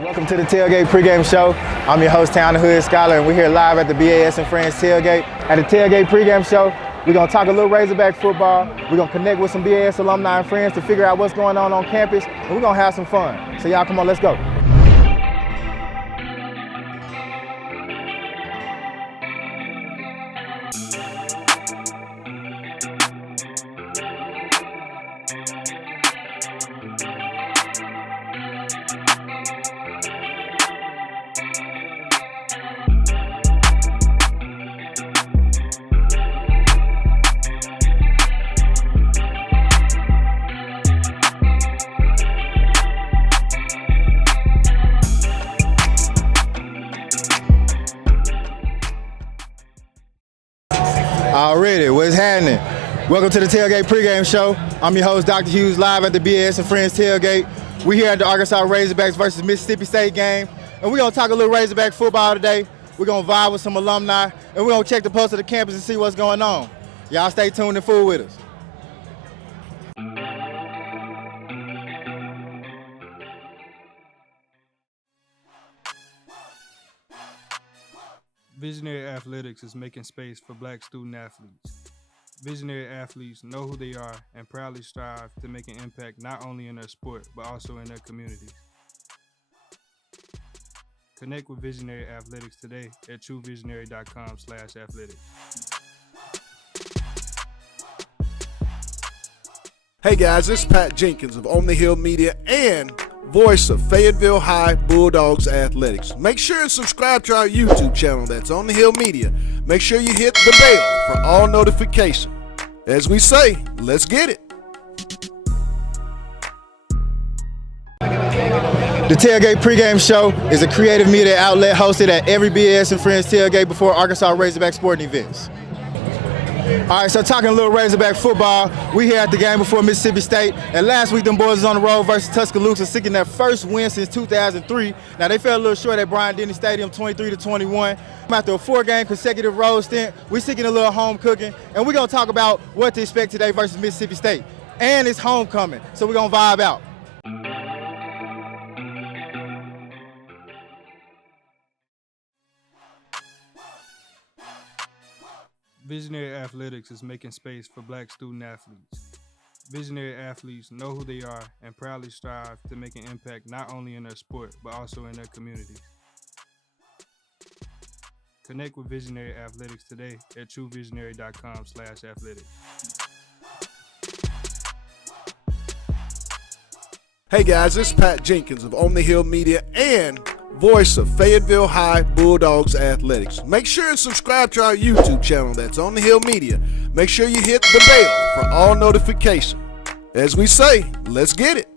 Welcome to the Tailgate pregame show. I'm your host, Town the Hood Scholar, and we're here live at the BAS and Friends Tailgate. At the Tailgate pregame show, we're going to talk a little Razorback football. We're going to connect with some BAS alumni and friends to figure out what's going on campus, and we're going to have some fun. So y'all come on, let's go. Already, what's happening? Welcome to the Tailgate pregame show. I'm your host, Dr. Hughes, live at the BAS and Friends Tailgate. We're here at the Arkansas Razorbacks versus Mississippi State game, and we're gonna talk a little Razorback football today. We're gonna vibe with some alumni, and we're gonna check the pulse of the campus and see what's going on. Y'all stay tuned and fool with us. Visionary Athletics is making space for Black student athletes. Visionary athletes know who they are and proudly strive to make an impact not only in their sport, but also in their communities. Connect with Visionary Athletics today at truevisionary.com/athletics. Hey guys, it's Pat Jenkins of On the Hill Media and voice of Fayetteville High Bulldogs Athletics. Make sure and subscribe to our YouTube channel, that's On the Hill Media. Make sure you hit the bell for all notifications. As we say, let's get it. The Tailgate pregame show is a creative media outlet hosted at every BAS and Friends Tailgate before Arkansas Razorback sporting events. All right, so talking a little Razorback football, we here at the game before Mississippi State, and last week them boys was on the road versus Tuscaloosa, seeking their first win since 2003. Now they fell a little short at Bryant-Denny Stadium, 23-21. After a 4-game consecutive road stint, we're seeking a little home cooking, and we're gonna talk about what to expect today versus Mississippi State. And it's homecoming, so we're gonna vibe out. Visionary Athletics is making space for Black student athletes. Visionary athletes know who they are and proudly strive to make an impact not only in their sport, but also in their communities. Connect with Visionary Athletics today at truevisionary.com/athletics. Hey guys, it's Pat Jenkins of On the Hill Media and voice of Fayetteville High Bulldogs Athletics. Make sure and subscribe to our YouTube channel, that's On the Hill Media. Make sure you hit the bell for all notifications. As we say, let's get it.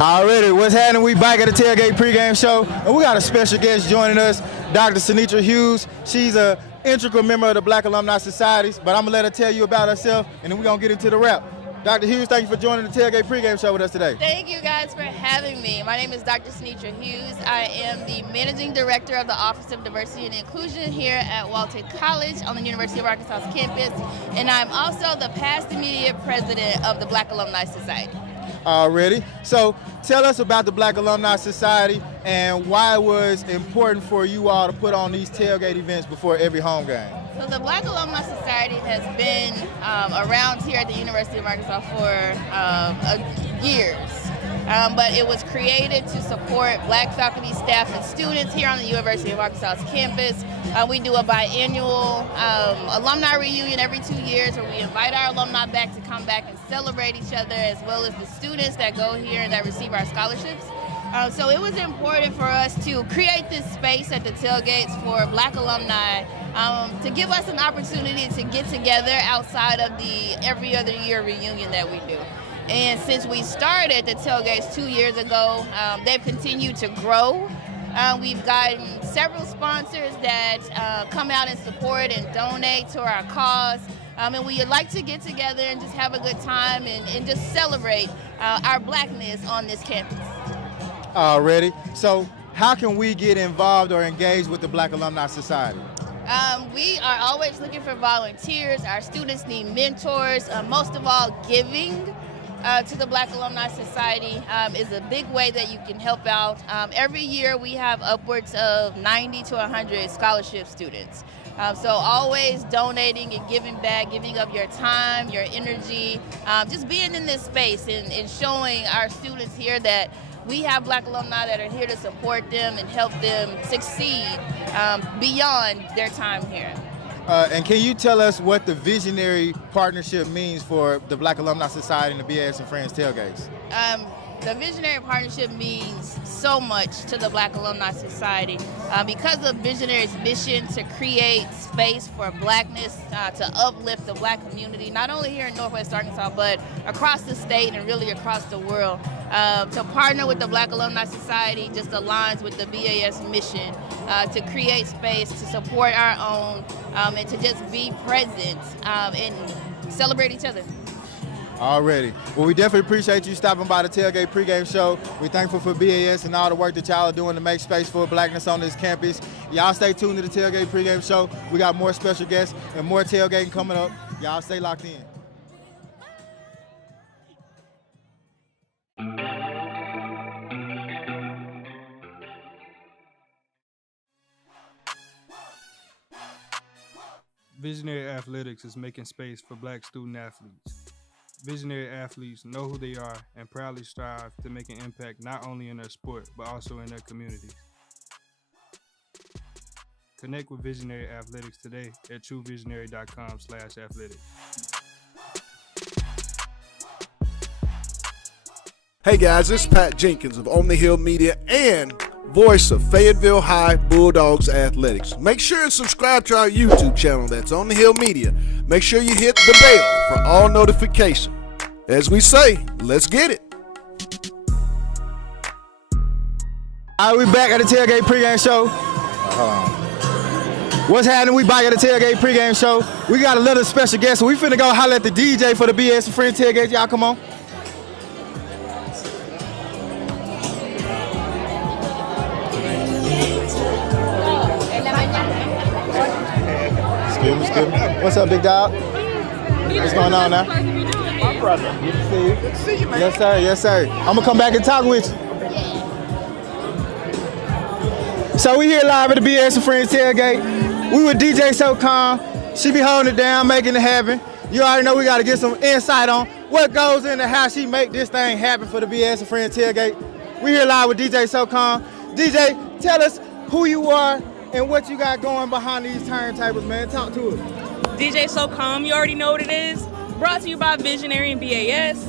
Already, what's happening? We back at the Tailgate pregame show, and we got a special guest joining us, Dr. Sinitra Hughes. She's an integral member of the Black Alumni Societies, but I'm gonna let her tell you about herself, and then we're gonna get into the rap. Dr. Hughes, thank you for joining the Tailgate pregame show with us today. Thank you guys for having me. My name is Dr. Sinitra Hughes. I am the Managing Director of the Office of Diversity and Inclusion here at Walton College on the University of Arkansas campus, and I'm also the past immediate president of the Black Alumni Society. Already. So tell us about the Black Alumni Society and why it was important for you all to put on these tailgate events before every home game. So the Black Alumni Society has been around here at the University of Arkansas for years. But it was created to support Black faculty, staff, and students here on the University of Arkansas campus. We do a biannual alumni reunion every 2 years where we invite our alumni back to come back and celebrate each other, as well as the students that go here and that receive our scholarships. So it was important for us to create this space at the tailgates for Black alumni to give us an opportunity to get together outside of the every other year reunion that we do. And since we started the tailgates 2 years ago, they've continued to grow. We've gotten several sponsors that come out and support and donate to our cause. And we like to get together and just have a good time and just celebrate our Blackness on this campus. Already. So how can we get involved or engaged with the Black Alumni Society? We are always looking for volunteers. Our students need mentors. Most of all, giving to the Black Alumni Society is a big way that you can help out. Every year we have upwards of 90 to 100 scholarship students. So always donating and giving back, giving up your time, your energy, just being in this space and showing our students here that we have Black alumni that are here to support them and help them succeed beyond their time here. And can you tell us what the visionary partnership means for the Black Alumni Society and the BAS and Friends tailgates? The visionary partnership means so much to the Black Alumni Society because of Visionary's mission to create space for Blackness, to uplift the Black community, not only here in Northwest Arkansas, but across the state and really across the world. To partner with the Black Alumni Society just aligns with the BAS mission to create space, to support our own, and to just be present and celebrate each other. Already. Well, we definitely appreciate you stopping by the Tailgate pregame show. We're thankful for BAS and all the work that y'all are doing to make space for Blackness on this campus. Y'all stay tuned to the Tailgate pregame show. We got more special guests and more tailgating coming up. Y'all stay locked in. Visionary Athletics is making space for Black student athletes. Visionary athletes know who they are and proudly strive to make an impact not only in their sport, but also in their communities. Connect with Visionary Athletics today at truevisionary.com/athletics. Hey guys, this is Pat Jenkins of On the Hill Media and voice of Fayetteville High Bulldogs Athletics. Make sure and subscribe to our YouTube channel, that's On the Hill Media. Make sure you hit the bell for all notifications. As we say, let's get it. All right, we back at the Tailgate pregame show. What's happening? We back at the Tailgate pregame show. We got a little special guest, so we finna go holler at the DJ for the BS and Friends tailgate. Y'all come on. Excuse me. What's up, big dog? What's going on now? My brother. Good to see you. Good to see you, man. Yes, sir. Yes, sir. I'm gonna come back and talk with you. So we here live at the BS and Friends tailgate. We with DJ So Calm. She be holding it down, making it happen. You already know we gotta get some insight on what goes into how she make this thing happen for the BS and Friends tailgate. We here live with DJ So Calm. DJ, tell us who you are and what you got going behind these turntables, man. Talk to us. DJ So Calm, you already know what it is. Brought to you by Visionary and BAS.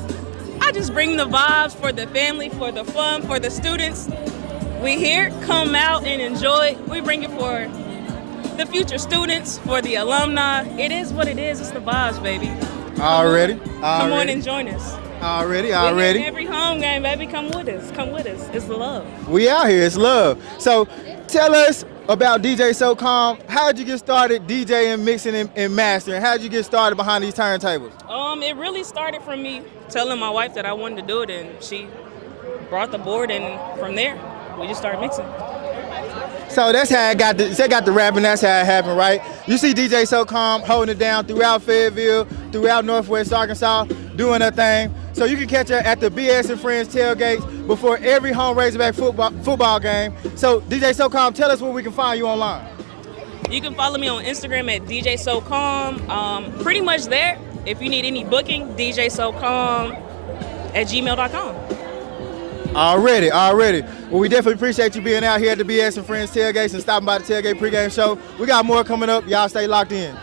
I just bring the vibes for the family, for the fun, for the students. We here, come out and enjoy. We bring it for the future students, for the alumni. It is what it is. It's the vibes, baby. Already. Come on and join us. Already. We're here every home game, baby. Come with us. Come with us. It's the love. We out here. It's love. So tell us about DJ So Calm. How'd you get started DJing, mixing, and mastering? How'd you get started behind these turntables? It really started from me telling my wife that I wanted to do it, and she brought the board, and from there, we just started mixing. So that's how it got the rapping. That's how it happened, right? You see DJ So Calm holding it down throughout Fayetteville, throughout Northwest Arkansas, doing her thing. So you can catch her at the BS and Friends tailgates before every home Razorback football game. So DJ So Calm, tell us where we can find you online. You can follow me on Instagram at DJ So Calm. Pretty much there. If you need any booking, djsocalm@gmail.com. Already. Well, we definitely appreciate you being out here at the BS and Friends tailgates and stopping by the Tailgate pregame show. We got more coming up. Y'all stay locked in.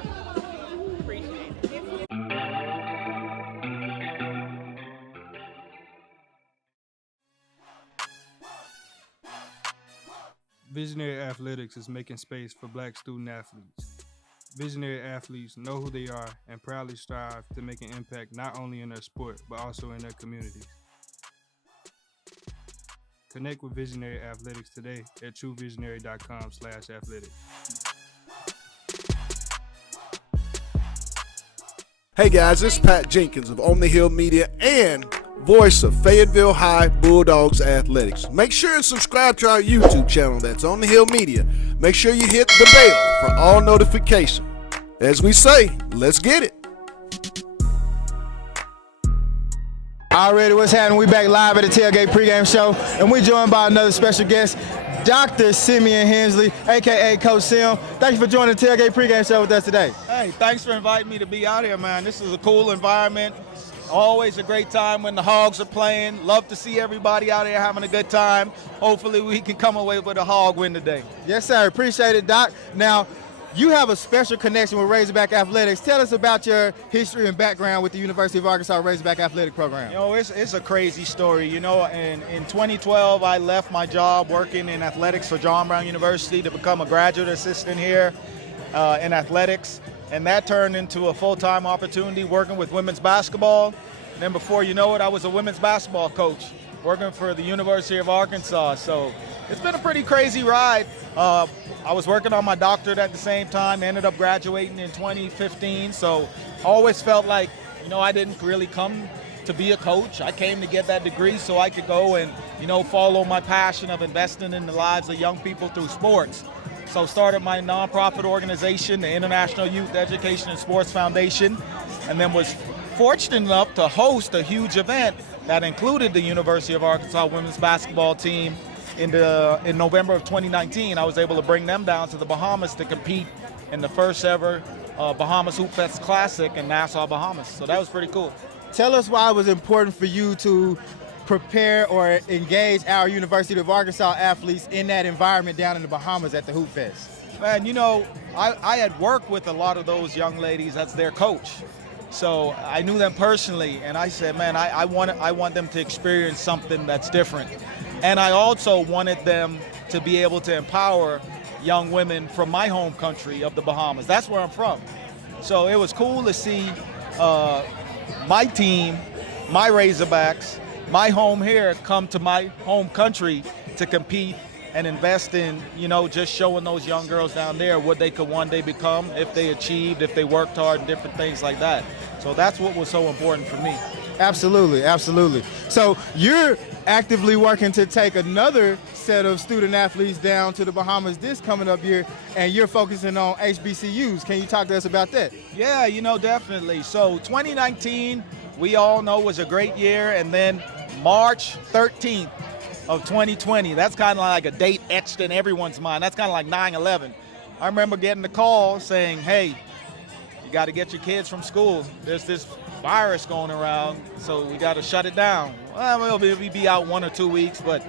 Visionary Athletics is making space for Black student athletes. Visionary athletes know who they are and proudly strive to make an impact not only in their sport, but also in their communities. Connect with Visionary Athletics today at truevisionary.com/athletics. Hey guys, this is Pat Jenkins of On the Hill Media and voice of Fayetteville High Bulldogs Athletics. Make sure and subscribe to our YouTube channel that's On the Hill Media. Make sure you hit the bell for all notifications. As we say, let's get it. Already, what's happening? We back live at the Tailgate pregame show, and we're joined by another special guest, Dr. Simeon Hensley, aka Coach Sim. Thank you for joining the Tailgate pregame show with us today. Hey, thanks for inviting me to be out here, man. This is a cool environment. Always a great time when the Hogs are playing. Love to see everybody out here having a good time. Hopefully we can come away with a Hog win today. Yes, sir. Appreciate it, Doc. Now, you have a special connection with Razorback Athletics. Tell us about your history and background with the University of Arkansas Razorback Athletic Program. You know, it's a crazy story. You know, in 2012, I left my job working in athletics for John Brown University to become a graduate assistant here in athletics. And that turned into a full-time opportunity working with women's basketball. And then before you know it, I was a women's basketball coach working for the University of Arkansas. So it's been a pretty crazy ride. I was working on my doctorate at the same time, ended up graduating in 2015. So always felt like, you know, I didn't really come to be a coach. I came to get that degree so I could go and, you know, follow my passion of investing in the lives of young people through sports. So started my nonprofit organization, the International Youth Education and Sports Foundation, and then was fortunate enough to host a huge event that included the University of Arkansas women's basketball team in November of 2019. I was able to bring them down to the Bahamas to compete in the first ever Bahamas Hoop Fest Classic in Nassau, Bahamas. So that was pretty cool. Tell us why it was important for you to prepare or engage our University of Arkansas athletes in that environment down in the Bahamas at the Hoop Fest. Man, you know, I had worked with a lot of those young ladies as their coach. So I knew them personally, and I said, man, I want them to experience something that's different. And I also wanted them to be able to empower young women from my home country of the Bahamas. That's where I'm from. So it was cool to see my team, my Razorbacks, my home here come to my home country to compete and invest in, you know, just showing those young girls down there what they could one day become if they achieved, if they worked hard, and different things like that. So that's what was so important for me. Absolutely, absolutely. So you're actively working to take another set of student athletes down to the Bahamas this coming up year, and you're focusing on HBCUs. Can you talk to us about that? Yeah, you know, definitely. So 2019, we all know was a great year, and then March 13th of 2020, that's kind of like a date etched in everyone's mind. That's kind of like 9/11. I remember getting the call saying, hey, you got to get your kids from school. There's this virus going around, so we got to shut it down. Well, we'll be out 1 or 2 weeks, but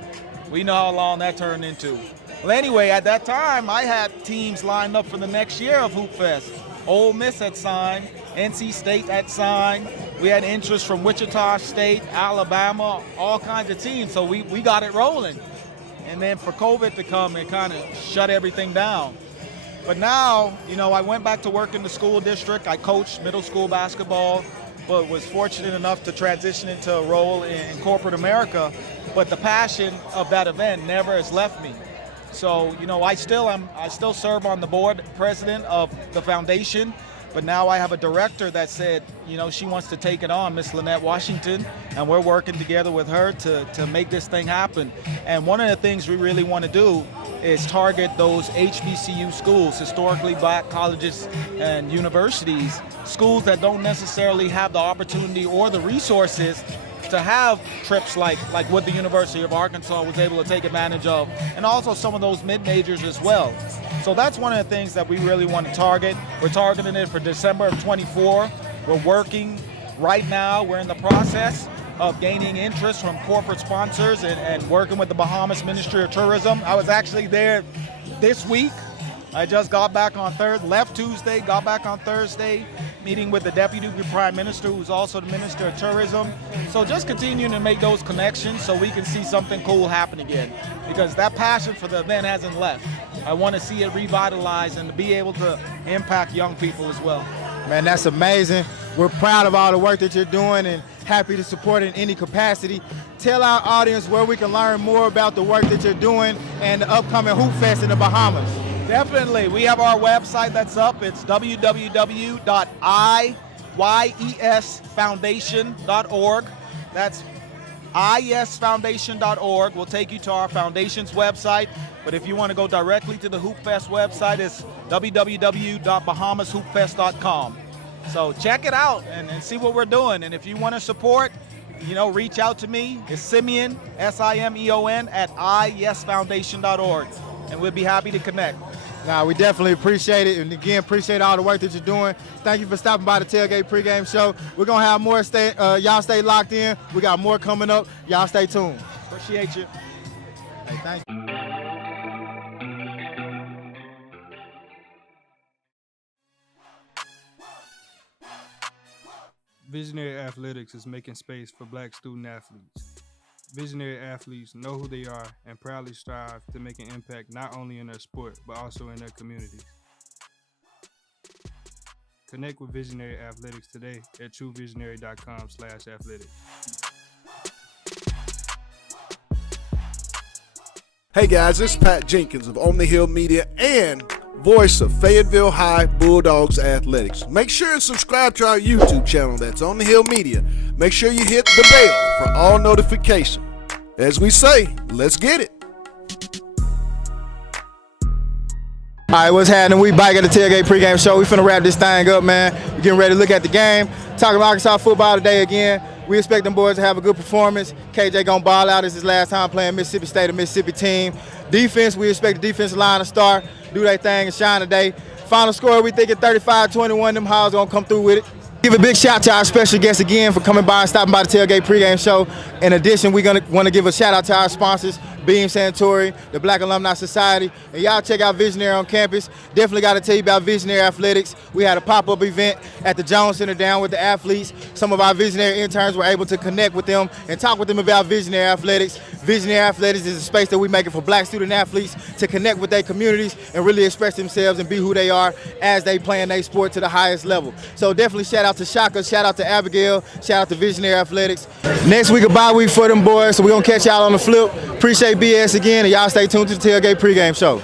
we know how long that turned into. Well, anyway, at that time, I had teams lined up for the next year of Hoop Fest. Ole Miss had signed, NC State had signed. We had interest from Wichita State, Alabama, all kinds of teams, so we got it rolling. And then for COVID to come, it kind of shut everything down. But now, you know, I went back to work in the school district. I coached middle school basketball, but was fortunate enough to transition into a role in corporate America. But the passion of that event never has left me. So, you know, I still serve on the board president of the foundation, but now I have a director that said, you know, she wants to take it on, Miss Lynette Washington, and we're working together with her to make this thing happen. And one of the things we really want to do is target those HBCU schools, historically black colleges and universities, schools that don't necessarily have the opportunity or the resources to have trips like what the University of Arkansas was able to take advantage of, and also some of those mid-majors as well. So that's one of the things that we really want to target. We're targeting it for December of 24. We're working right now. We're in the process of gaining interest from corporate sponsors and working with the Bahamas Ministry of Tourism. I was actually there this week. I just got back on left Tuesday, got back on Thursday, meeting with the Deputy Prime Minister, who's also the Minister of Tourism. So just continuing to make those connections so we can see something cool happen again, because that passion for the event hasn't left. I want to see it revitalized and to be able to impact young people as well. Man, that's amazing. We're proud of all the work that you're doing and happy to support in any capacity. Tell our audience where we can learn more about the work that you're doing and the upcoming Hoop Fest in the Bahamas. Definitely. We have our website that's up. It's www.iyesfoundation.org. That's isfoundation.org will take you to our foundation's website. But if you want to go directly to the Hoop Fest website, it's www.bahamashoopfest.com. So check it out and see what we're doing. And if you want to support, reach out to me. It's Simeon, Simeon, at iyesfoundation.org. And we'll be happy to connect. Nah, we definitely appreciate it, and again, appreciate all the work that you're doing. Thank you for stopping by the Tailgate pregame show. We're gonna have more. Y'all stay locked in. We got more coming up. Y'all stay tuned. Appreciate you. Hey, thank you. Visionary Athletics is making space for Black student athletes. Visionary athletes know who they are and proudly strive to make an impact not only in their sport, but also in their communities. Connect with Visionary Athletics today at truevisionary.com/athletics. Hey guys, this is Pat Jenkins of On the Hill Media and voice of Fayetteville High Bulldogs Athletics. Make sure and subscribe to our YouTube channel, that's On the Hill Media. Make sure you hit the bell for all notifications. As we say, let's get it. All right, what's happening? We back at the Tailgate pregame show. We finna wrap this thing up, man. We're getting ready to look at the game. Talking about Arkansas football today again. We expect them boys to have a good performance. KJ gonna ball out. This is his last time playing Mississippi State, a Mississippi team. Defense, we expect the defensive line to start, do their thing and shine today. Final score, we thinking 35-21. Them Hogs gonna come through with it. Give a big shout out to our special guests again for coming by and stopping by the Tailgate pregame show. In addition, we're gonna want to give a shout out to our sponsors, Beam Santori, the Black Alumni Society, and y'all check out Visionary on campus. Definitely got to tell you about Visionary Athletics. We had a pop-up event at the Jones Center down with the athletes. Some of our Visionary interns were able to connect with them and talk with them about Visionary Athletics. Visionary Athletics is a space that we make it for Black student athletes to connect with their communities and really express themselves and be who they are as they play in their sport to the highest level. So definitely shout out to Shaka, shout out to Abigail, shout out to Visionary Athletics. Next week a bye week for them boys, so we're gonna catch y'all on the flip. Appreciate BS again, and y'all stay tuned to the Tailgate pregame show.